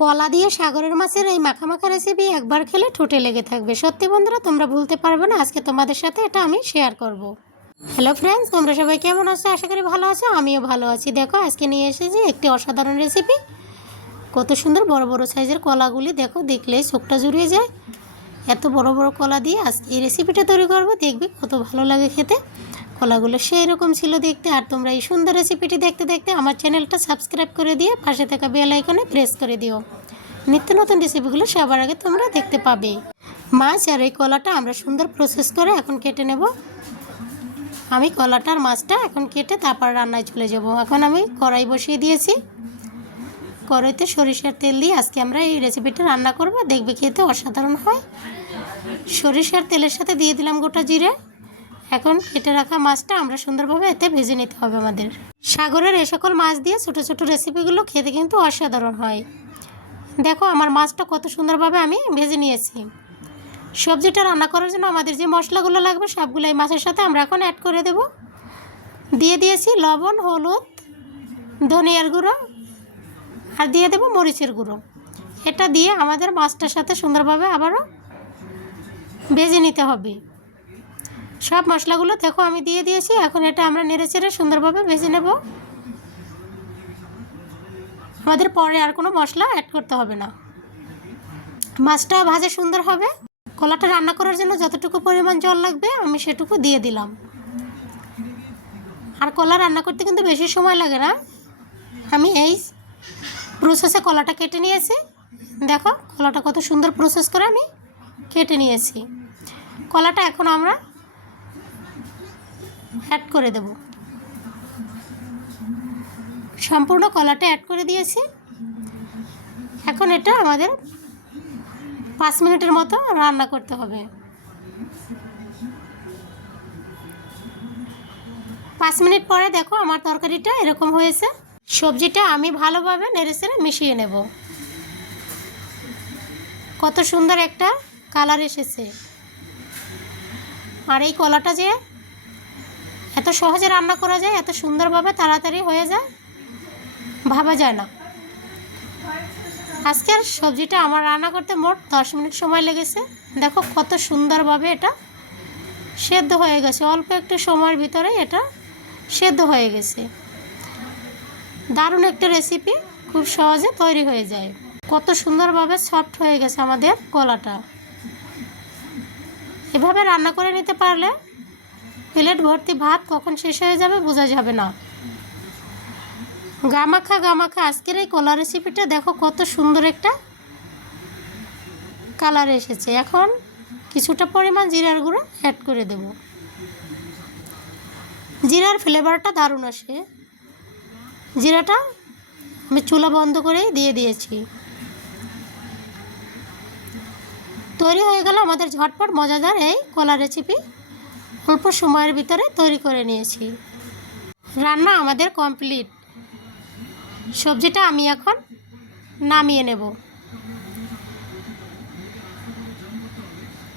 কলা দিয়ে সাগরের মাছের এই মাখা মাখা রেসিপি একবার খেলে ঠোঁটে লেগে থাকবে। সত্যি বন্ধুরা, তোমরা ভুলতে পারবে না। আজকে তোমাদের সাথে এটা আমি শেয়ার করব। হ্যালো ফ্রেন্ডস, তোমরা সবাই কেমন আছো? আশা করি ভালো আছো। আমিও ভালো আছি। দেখো, আজকে নিয়ে এসেছি একটি অসাধারণ রেসিপি। কত সুন্দর বড় বড় সাইজের কলাগুলি, দেখো, দেখলেই চোখটা জুড়িয়ে যায়। এত বড় বড় কলা দিয়ে আজকে এই রেসিপিটা তৈরি করবো। দেখবে কত ভালো লাগে খেতে। কলাগুলো সেই রকম ছিল দেখতে। আর তোমরা এই সুন্দর রেসিপিটি দেখতে দেখতে আমার চ্যানেলটা সাবস্ক্রাইব করে দিয়ে পাশে থাকা বেল আইকনে প্রেস করে দিও। নিত্য নতুন রেসিপিগুলো সবার আগে তোমরা দেখতে পাবে। মাছ আর এই কলাটা আমরা সুন্দর প্রসেস করে এখন কেটে নেব। আমি কলাটার মাছটা এখন কেটে তারপর রান্নায় চলে যাব। এখন আমি কড়াই বসিয়ে দিয়েছি। কড়াইতে সরিষার তেল দিয়ে আজকে আমরা এই রেসিপিটা রান্না করব। দেখবে খেতে অসাধারণ হয়। সরিষার তেলের সাথে দিয়ে দিলাম গোটা জিরে। এখন কেটে রাখা মাছটা আমরা সুন্দরভাবে এতে ভেজে নিতে হবে আমাদের। সাগরের এ সকল মাছ দিয়ে ছোটো ছোটো রেসিপিগুলো খেতে কিন্তু অসাধারণ হয়। দেখো, আমার মাছটা কত সুন্দরভাবে আমি ভেজে নিয়েছি। সবজিটা রান্না করার জন্য আমাদের যে মশলাগুলো লাগবে সবগুলো এই মাছের সাথে আমরা এখন অ্যাড করে দেব। দিয়ে দিয়েছি লবণ, হলুদ, ধনিয়ার গুঁড়ো আর দিয়ে দেব মরিচের গুঁড়ো। এটা দিয়ে আমাদের মাছটার সাথে সুন্দরভাবে আবারও ভেজে নিতে হবে। সব মশলাগুলো দেখো আমি দিয়ে দিয়েছি। এখন এটা আমরা নেড়েচেড়ে সুন্দরভাবে ভেজে নেব। আমাদের পরে আর কোনো মশলা অ্যাড করতে হবে না। মাছটা ভাজা সুন্দর হবে। কলাটা রান্না করার জন্য যতটুকু পরিমাণ জল লাগবে আমি সেটুকু দিয়ে দিলাম। আর কলা রান্না করতে কিন্তু বেশি সময় লাগে না। আমি এই প্রসেসে কলাটা কেটে নিয়েছি। দেখো, কলাটা কত সুন্দর প্রসেস করে আমি কেটে নিয়েছি। কলাটা এখন আমরা অ্যাড করে দেব। সম্পূর্ণ কলাটা অ্যাড করে দিয়েছি। এখন এটা আমাদের 5 মিনিটের মতো রান্না করতে হবে। 5 মিনিট পরে দেখো আমার তরকারিটা এরকম হয়েছে। সবজিটা আমি ভালোভাবে নেড়েচেড়ে মিশিয়ে নেব। কত সুন্দর একটা কালার এসেছে। আর এই কলাটা যে এত সহজে রান্না করা যায়, এত সুন্দরভাবে তাড়াতাড়ি হয়ে যায়, ভাবা যায় না। আজকের সবজিটা আমার রান্না করতে মোট 10 মিনিট সময় লেগেছে। দেখো কত সুন্দরভাবে এটা সেদ্ধ হয়ে গেছে। অল্প একটু সময়ের ভিতরে এটা সেদ্ধ হয়ে গেছে। দারুণ একটা রেসিপি, খুব সহজে তৈরি হয়ে যায়। কত সুন্দরভাবে সফট হয়ে গেছে আমাদের কলাটা। এভাবে রান্না করে নিতে পারলে প্লেট ভর্তি ভাত কখন শেষ হয়ে যাবে বোঝা যাবে না। গামাখা গামাখা আজকের এই কলা রেসিপিটা দেখো কত সুন্দর একটা কালার এসেছে। এখন কিছুটা পরিমাণ জিরার গুঁড়ো অ্যাড করে দেব। জিরার ফ্লেভারটা দারুণ আসে। জিরাটা আমি চুলা বন্ধ করেই দিয়ে দিয়েছি। তৈরি হয়ে গেল আমাদের ঝটপট মজাদার এই কলা রেসিপি। অল্প সময়ের ভিতরে তৈরি করে নিয়েছি। রান্না আমাদের কমপ্লিট। সবজিটা আমি এখন নামিয়ে নেব।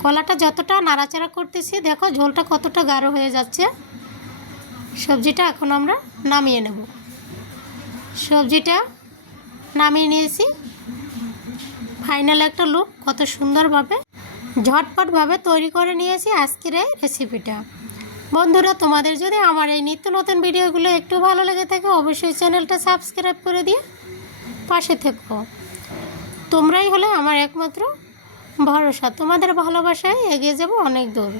কলাটা যতটা নাড়াচাড়া করতেছি দেখো ঝোলটা কতটা গাঢ় হয়ে যাচ্ছে। সবজিটা এখন আমরা নামিয়ে নেব। সবজিটা নামিয়ে নিয়েছি। ফাইনাল একটা লুক, কত সুন্দরভাবে ঝটপটভাবে তৈরি করে নিয়েছি আজকের এই রেসিপিটা। বন্ধুরা, তোমাদের যদি আমার এই নিত্য নতুন ভিডিওগুলো একটু ভালো লেগে থাকে অবশ্যই চ্যানেলটা সাবস্ক্রাইব করে দিয়ে পাশে থেকো। তোমরাই হলে আমার একমাত্র ভরসা। তোমাদের ভালোবাসায় এগিয়ে যাব অনেক দূর।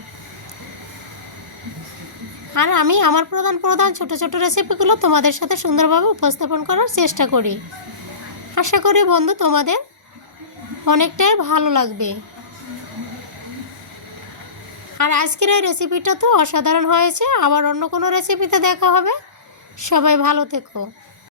আর আমি আমার প্রধান ছোট ছোট রেসিপিগুলো তোমাদের সাথে সুন্দরভাবে উপস্থাপন করার চেষ্টা করি। আশা করি বন্ধু তোমাদের অনেকটাই ভালো লাগবে। আর আজকের এই রেসিপিটা তো অসাধারণ হয়েছে। আবার অন্য কোনো রেসিপিতে দেখা হবে। সবাই ভালো থেকো।